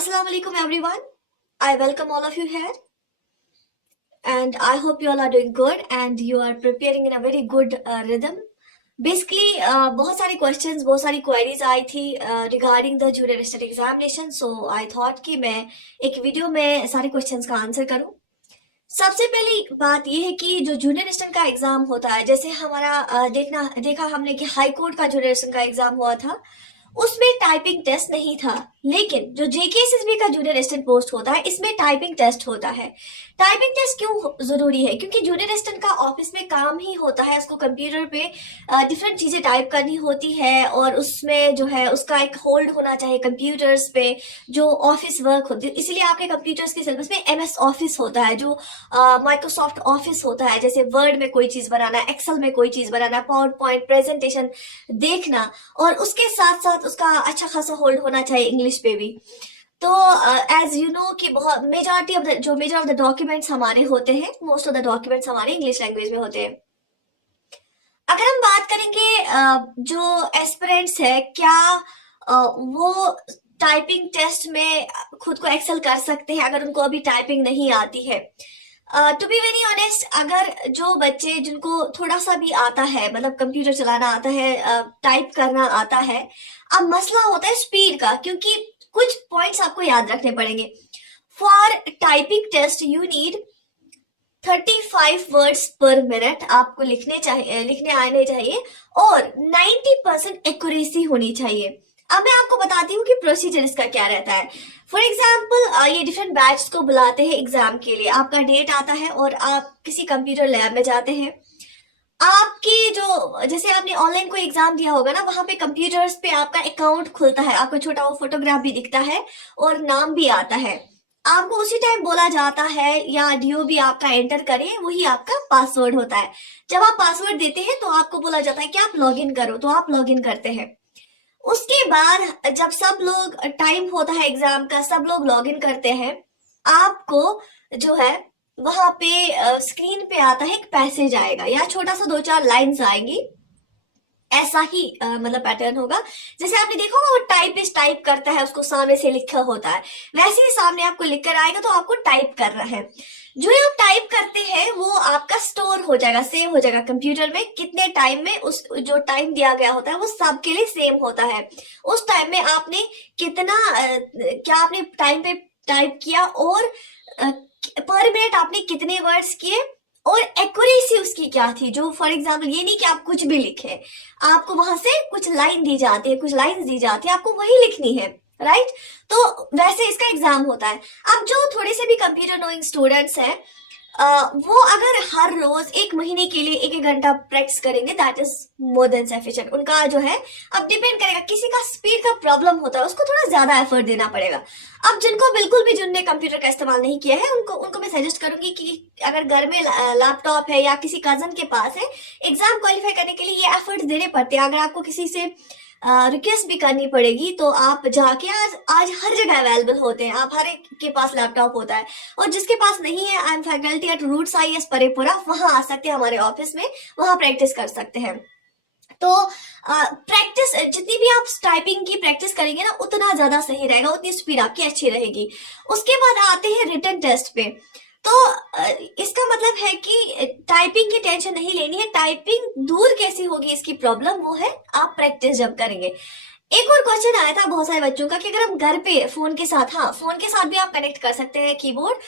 Assalamu alaikum everyone. I welcome all of you here and I hope you all are doing good and you are preparing in a very good rhythm. Basically, बहुत सारी questions, बहुत सारी queries आई थी regarding the junior assistant examination. So I thought कि मैं एक video में सारे questions का आंसर करूं. सबसे पहली बात ये है कि जो जूनियर असिस्टेंट का एग्जाम होता है, जैसे हमारा देखा हमने कि हाई कोर्ट का जूनियर असिस्टेंट का एग्जाम हुआ था, उसमें टाइपिंग टेस्ट नहीं था। लेकिन जो जेकेएसएसबी का जूनियर असिस्टेंट पोस्ट होता है, इसमें टाइपिंग टेस्ट होता है। टाइपिंग टेस्ट क्यों जरूरी है? क्योंकि जूनियर असिस्टेंट का ऑफिस में काम ही होता है, उसको कंप्यूटर पे डिफरेंट चीजें टाइप करनी होती है और उसमें जो है उसका एक होल्ड होना चाहिए कंप्यूटर्स पे जो ऑफिस वर्क होती है। इसलिए आपके कंप्यूटर्स के सिलेबस में एमएस ऑफिस होता है, जो माइक्रोसॉफ्ट ऑफिस होता है, जैसे वर्ड में कोई चीज बनाना, एक्सेल में कोई चीज बनाना, पावर पॉइंट प्रेजेंटेशन देखना, और उसके साथ साथ उसका अच्छा खासा होल्ड होना चाहिए इंग्लिश पे भी। तो एज यू नो कि बहुत मेजर ऑफ द डॉक्यूमेंट्स हमारे होते हैं, मोस्ट ऑफ द डॉक्यूमेंट्स हमारे इंग्लिश लैंग्वेज में होते हैं। अगर हम बात करेंगे जो एस्पिरेंट्स है, क्या वो टाइपिंग टेस्ट में खुद को एक्सेल कर सकते हैं अगर उनको अभी टाइपिंग नहीं आती है? टू बी वेरी ऑनेस्ट, अगर जो बच्चे जिनको थोड़ा सा भी आता है, मतलब कंप्यूटर चलाना आता है, टाइप करना आता है, अब मसला होता है स्पीड का, क्योंकि कुछ पॉइंट्स आपको याद रखने पड़ेंगे। For typing test you need 35 words per minute आपको लिखने आने चाहिए और 90% एक्यूरेसी होनी चाहिए। अब मैं आपको बताती हूँ कि प्रोसीजर इसका क्या रहता है। फॉर एग्जाम्पल, ये डिफरेंट बैच को बुलाते हैं एग्जाम के लिए। आपका डेट आता है और आप किसी कंप्यूटर लैब में जाते हैं। आपके जो जैसे आपने ऑनलाइन कोई एग्जाम दिया होगा ना, वहां पे कंप्यूटर्स पे आपका अकाउंट खुलता है, आपका छोटा वो फोटोग्राफ भी दिखता है और नाम भी आता है। आपको उसी टाइम बोला जाता है या डीओ भी आपका एंटर करें, वही आपका पासवर्ड होता है। जब आप पासवर्ड देते हैं तो आपको बोला जाता है कि आप लॉग इन करो, तो आप लॉग इन करते हैं। उसके बाद जब सब लोग, टाइम होता है एग्जाम का, सब लोग लॉग इन करते हैं, आपको जो है वहां पे स्क्रीन पे आता है एक पैसेज आएगा या छोटा सा 2-4 लाइंस आएंगी। ऐसा ही मतलब पैटर्न होगा। जैसे आपने देखा होगा वो टाइपिस्ट टाइप करता है, उसको सामने से लिखा होता है, वैसे ही सामने आपको लिख कर आएगा, तो आपको टाइप कर रहा है। जो आप टाइप करते हैं वो आपका स्टोर हो जाएगा, सेव हो जाएगा कंप्यूटर में। कितने टाइम में, उस जो टाइम दिया गया होता है वो सबके लिए सेम होता है। उस टाइम में आपने कितना क्या आपने टाइम पे टाइप किया और पर मिनट आपने कितने वर्ड्स किए और एक्यूरेसी उसकी क्या थी। जो फॉर एग्जाम्पल, ये नहीं कि आप कुछ भी लिखे, आपको वहां से कुछ लाइन दी जाती है, कुछ लाइन दी जाती है, आपको वही लिखनी है, राइट? तो वैसे इसका एग्जाम होता है। अब जो थोड़े से भी कंप्यूटर नोइंग स्टूडेंट्स हैं, वो अगर हर रोज 1 महीने के लिए 1-1 घंटा प्रैक्टिस करेंगे, that is more than sufficient. उनका जो है, अब डिपेंड करेगा, किसी का स्पीड का प्रॉब्लम होता है, उसको थोड़ा ज्यादा एफर्ट देना पड़ेगा। अब जिनको बिल्कुल भी, जिनने कंप्यूटर का इस्तेमाल नहीं किया है, उनको मैं सजेस्ट करूंगी कि अगर घर में लैपटॉप है या किसी कजन के पास है, एग्जाम क्वालिफाई करने के लिए ये एफर्ट्स देने पड़ते हैं। अगर आपको किसी से रिक्वेस्ट भी करनी पड़ेगी तो आप जाके, आज हर जगह अवेलेबल होते हैं, आप हर एक के पास लैपटॉप होता है। और जिसके पास नहीं है, I am faculty at Roots IAS परेपुरा, वहां आ सकते हैं हमारे ऑफिस में, वहां प्रैक्टिस कर सकते हैं। तो प्रैक्टिस जितनी भी आप टाइपिंग की प्रैक्टिस करेंगे ना, उतना ज्यादा सही रहेगा, उतनी स्पीड आपकी अच्छी रहेगी। उसके बाद आते हैं रिटन टेस्ट पे। तो इसका मतलब है कि टाइपिंग की टेंशन नहीं लेनी है। टाइपिंग दूर कैसी होगी इसकी प्रॉब्लम, वो है आप प्रैक्टिस जब करेंगे। एक और क्वेश्चन आया था बहुत सारे बच्चों का कि अगर हम घर पे फोन के साथ, हाँ फोन के साथ भी आप कनेक्ट कर सकते हैं कीबोर्ड,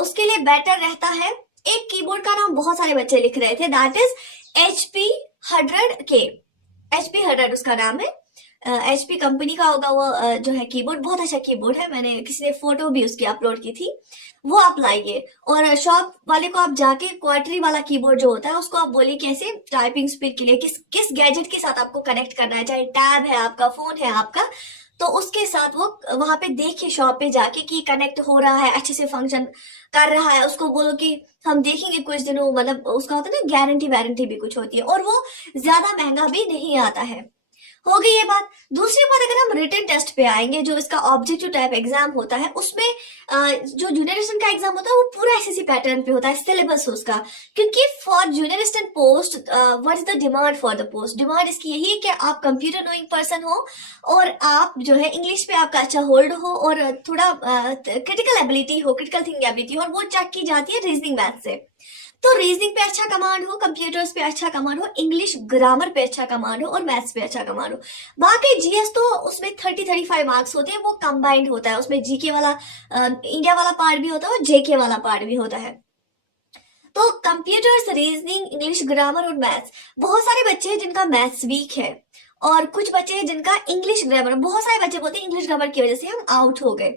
उसके लिए बेटर रहता है। एक कीबोर्ड का नाम बहुत सारे बच्चे लिख रहे थे, that is HP 100K। HP 100 उसका नाम है। HP कंपनी का होगा वो जो है कीबोर्ड, बहुत अच्छा कीबोर्ड है। मैंने किसी ने फोटो भी उसकी अपलोड की थी, वो आप लाइए। और शॉप वाले को आप जाके क्वार्टरी वाला कीबोर्ड जो होता है उसको आप बोलिए कैसे टाइपिंग स्पीड के लिए किस गैजेट के साथ आपको कनेक्ट करना है, चाहे टैब है आपका, फोन है आपका, तो उसके साथ वो वहां पे देखिए शॉप पे जाके कि कनेक्ट हो रहा है, अच्छे से फंक्शन कर रहा है। उसको बोलो कि हम देखेंगे कुछ दिनों, मतलब उसका होता है ना गारंटी वारंटी भी कुछ होती है, और वो ज्यादा महंगा भी नहीं आता है। हो गई ये बात। दूसरी बात, अगर हम रिटन टेस्ट पे आएंगे, जो इसका ऑब्जेक्टिव टाइप एग्जाम होता है, उसमें जो जूनियर असिस्टेंट का एग्जाम होता है वो पूरा एसएससी पैटर्न पे होता है, सिलेबस उसका। क्योंकि for junior assistant post what is the demand for the post, demand इसकी यही है कि आप कंप्यूटर नोइंग पर्सन हो और आप जो है इंग्लिश पे आपका अच्छा होल्ड हो और थोड़ा क्रिटिकल एबिलिटी हो, क्रिटिकल थिंकिंग एबिलिटी हो, और वो चेक की जाती है रीजनिंग मैथ से। तो रीजनिंग पे अच्छा कमांड हो, कंप्यूटर्स पे अच्छा कमांड हो, इंग्लिश ग्रामर पे अच्छा कमांड हो और मैथ्स पे अच्छा कमांड हो। बाकी जीएस तो उसमें 30-35 मार्क्स होते हैं, वो कंबाइंड होता है, उसमें जीके वाला इंडिया वाला पार्ट भी होता है और जेके वाला पार्ट भी होता है। तो कंप्यूटर्स, रीजनिंग, इंग्लिश ग्रामर और मैथ्स, बहुत सारे बच्चे हैं जिनका मैथ्स वीक है और कुछ बच्चे हैं जिनका इंग्लिश ग्रामर, बहुत सारे बच्चे बोलते हैं इंग्लिश ग्रामर की वजह से हम आउट हो गए।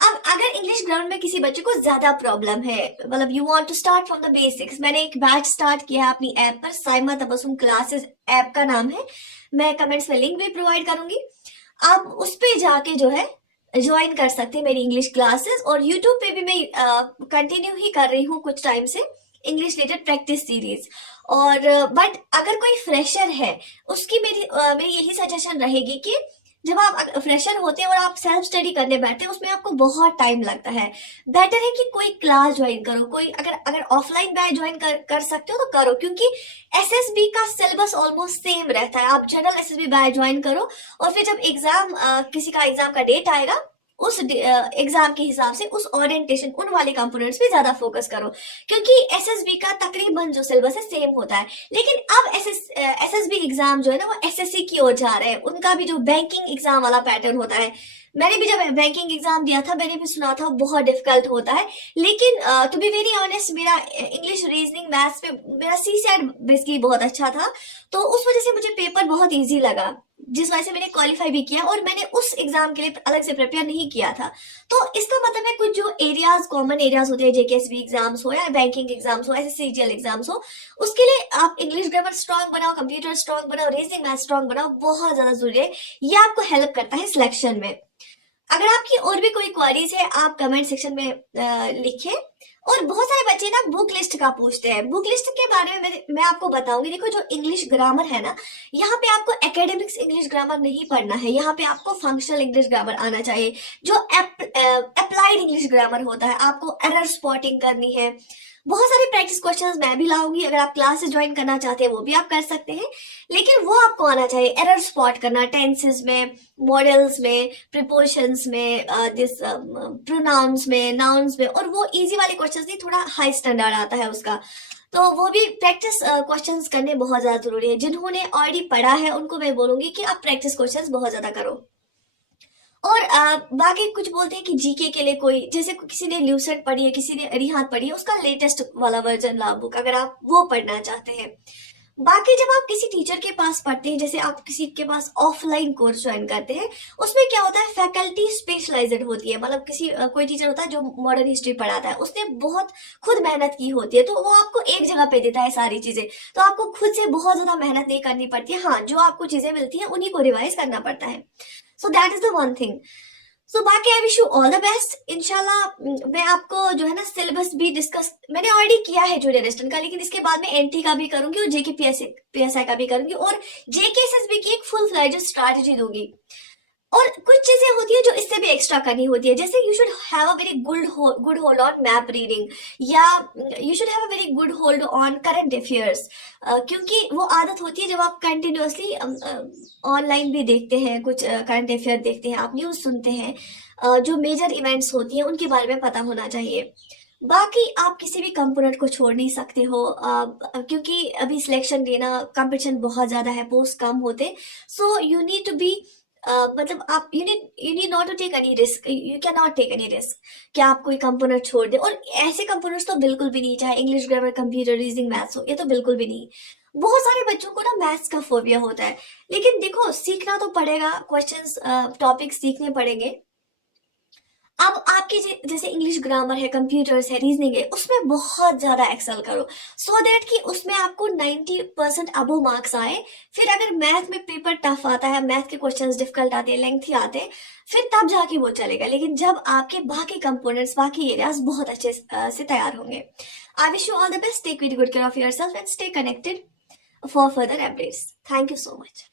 अब अगर इंग्लिश ग्रामर में किसी बच्चे को ज्यादा प्रॉब्लम है, मतलब you want to start from the basics, मैंने एक बैच स्टार्ट किया है अपनी ऐप पर, साइमा तबस्सुम क्लासेस ऐप का नाम है, मैं कमेंट्स में लिंक भी प्रोवाइड करूंगी, आप उस पे जाके जो है ज्वाइन कर सकते हैं मेरी इंग्लिश क्लासेस। और यूट्यूब पे भी मैं कंटिन्यू ही कर रही हूँ कुछ टाइम से इंग्लिश रिलेटेड प्रैक्टिस सीरीज। और बट अगर कोई फ्रेशर है, उसकी मेरी यही सजेशन रहेगी कि जब आप फ्रेशर होते हैं और आप सेल्फ स्टडी करने बैठते हैं, उसमें आपको बहुत टाइम लगता है। बेटर है कि कोई क्लास ज्वाइन करो, कोई अगर अगर ऑफलाइन बैच ज्वाइन कर सकते हो तो करो, क्योंकि एसएसबी का सिलेबस ऑलमोस्ट सेम रहता है। आप जनरल एसएसबी बैच ज्वाइन करो और फिर जब एग्जाम किसी का एग्जाम का डेट आएगा, उस एग्जाम के हिसाब से उस ओरिएंटेशन, उन वाले कंपोनेंट्स पे ज्यादा फोकस करो, क्योंकि एसएसबी का तकरीबन जो सिलेबस है सेम होता है। लेकिन अब एसएसबी एग्जाम जो है ना वो एसएससी की ओर जा रहे हैं, उनका भी जो बैंकिंग एग्जाम वाला पैटर्न होता है, मैंने भी जब बैंकिंग एग्जाम दिया था मैंने भी सुना था बहुत डिफिकल्ट होता है। लेकिन टू बी वेरी ऑनेस्ट, मेरा इंग्लिश, रीजनिंग, मैथ्स में मेरा सी सेट बेसिकली बहुत अच्छा था, तो उस वजह से मुझे पेपर बहुत ईजी लगा, जिस वजह से मैंने क्वालिफाई भी किया और मैंने उस एग्जाम के लिए अलग से प्रिपेयर नहीं किया था। तो इसका मतलब है कुछ जो एरियाज, कॉमन एरियाज होते हैं, जेकेएसबी एग्जाम्स हो या बैंकिंग एग्जाम्स हो, एसएससीजीएल एग्जाम्स हो, उसके लिए आप इंग्लिश ग्रामर स्ट्रांग बनाओ, कंप्यूटर स्ट्रांग बनाओ, रीजनिंग मैथ स्ट्रांग बनाओ, बहुत ज्यादा जरूरी है। ये आपको हेल्प करता है सिलेक्शन में। अगर आपकी और भी कोई क्वेरीज है आप कमेंट सेक्शन में लिखें। और बहुत सारे बच्चे ना बुक लिस्ट का पूछते हैं, बुक लिस्ट के बारे में मैं आपको बताऊंगी। देखो, जो इंग्लिश ग्रामर है ना, यहाँ पे आपको एकेडमिक्स इंग्लिश ग्रामर नहीं पढ़ना है, यहाँ पे आपको फंक्शनल इंग्लिश ग्रामर आना चाहिए। जो अप्लाइड इंग्लिश ग्रामर होता है, आपको एरर स्पॉटिंग करनी है। बहुत सारे प्रैक्टिस क्वेश्चंस मैं भी लाऊंगी, अगर आप क्लासेस ज्वाइन करना चाहते हैं वो भी आप कर सकते हैं, लेकिन वो आपको आना चाहिए एरर स्पॉट करना, टेंसेस में, मॉडल्स में, प्रिपोजिशंस में, दिस प्रोनाउंस में, नाउन्स में, और वो इजी वाले क्वेश्चंस नहीं, थोड़ा हाई स्टैंडर्ड आता है उसका, तो वो भी प्रैक्टिस क्वेश्चंस करने बहुत ज्यादा जरूरी है। जिन्होंने ऑलरेडी पढ़ा है उनको मैं बोलूंगी कि आप प्रैक्टिस क्वेश्चंस बहुत ज्यादा करो। और बाकी कुछ बोलते हैं कि जीके के लिए कोई, जैसे किसी ने ल्यूसेंट पढ़ी है, किसी ने रिहात पढ़ी है, उसका लेटेस्ट वाला वर्जन ला बुक, अगर आप वो पढ़ना चाहते हैं। बाकी जब आप किसी टीचर के पास पढ़ते हैं, जैसे आप किसी के पास ऑफलाइन कोर्स ज्वाइन करते हैं, उसमें क्या होता है, फैकल्टी स्पेशलाइज्ड होती है। मतलब किसी कोई टीचर होता है जो मॉडर्न हिस्ट्री पढ़ाता है, उसने बहुत खुद मेहनत की होती है, तो वो आपको एक जगह पे देता है सारी चीजें, तो आपको खुद से बहुत ज्यादा मेहनत नहीं करनी पड़ती है। हाँ, जो आपको चीजें मिलती है उन्हीं को रिवाइज करना पड़ता है। So that is the one thing. So बाकी I wish you all the best. इंशाल्लाह मैं आपको जो है ना सिलेबस भी डिस्कस मैंने ऑलरेडी किया है जूनियर असिस्टेंट का, लेकिन इसके बाद में एनटी का भी करूंगी और जेके पीएसआई का भी करूंगी और जेकेएसएसबी की एक फुल फ्लेज्ड स्ट्रैटेजी दूंगी। और कुछ चीजें होती है जो इससे भी एक्स्ट्रा करनी होती है, जैसे you should have a very good hold on map reading, या you should have a very good hold on current affairs, क्योंकि वो आदत होती है जब आप कंटिन्यूअसली ऑनलाइन भी देखते हैं, कुछ करंट अफेयर देखते हैं, आप न्यूज सुनते हैं, जो मेजर इवेंट्स होती हैं उनके बारे में पता होना चाहिए। बाकी आप किसी भी कंपोनेंट को छोड़ नहीं सकते हो, क्योंकि अभी सिलेक्शन देना, कंपटीशन बहुत ज्यादा है, पोस्ट कम होते, so you need to be मतलब आप you need not to take any risk, you can not take any risk कि आप कोई कंपोनेंट छोड़ दे। और ऐसे कंपोनेंट्स तो बिल्कुल भी नहीं, चाहे English grammar, computer, reasoning, maths हो, ये तो बिल्कुल भी नहीं। बहुत सारे बच्चों को ना मैथ्स का फोबिया होता है, लेकिन देखो सीखना तो पड़ेगा, क्वेश्चंस टॉपिक सीखने पड़ेंगे। अब आपके जैसे इंग्लिश ग्रामर है, कंप्यूटर्स है, रीजनिंग है, उसमें बहुत ज्यादा एक्सेल करो, सो दैट कि उसमें आपको 90% अबो मार्क्स आए। फिर अगर मैथ में पेपर टफ आता है, मैथ के क्वेश्चंस डिफिकल्ट आते हैं, लेंथी आते हैं, फिर तब जाके वो चलेगा। लेकिन जब आपके बाकी कंपोनेंट्स, बाकी एरियाज बहुत अच्छे से तैयार होंगे। I wish you all the best, take very good care of your self and stay connected for further updates. Thank you so much.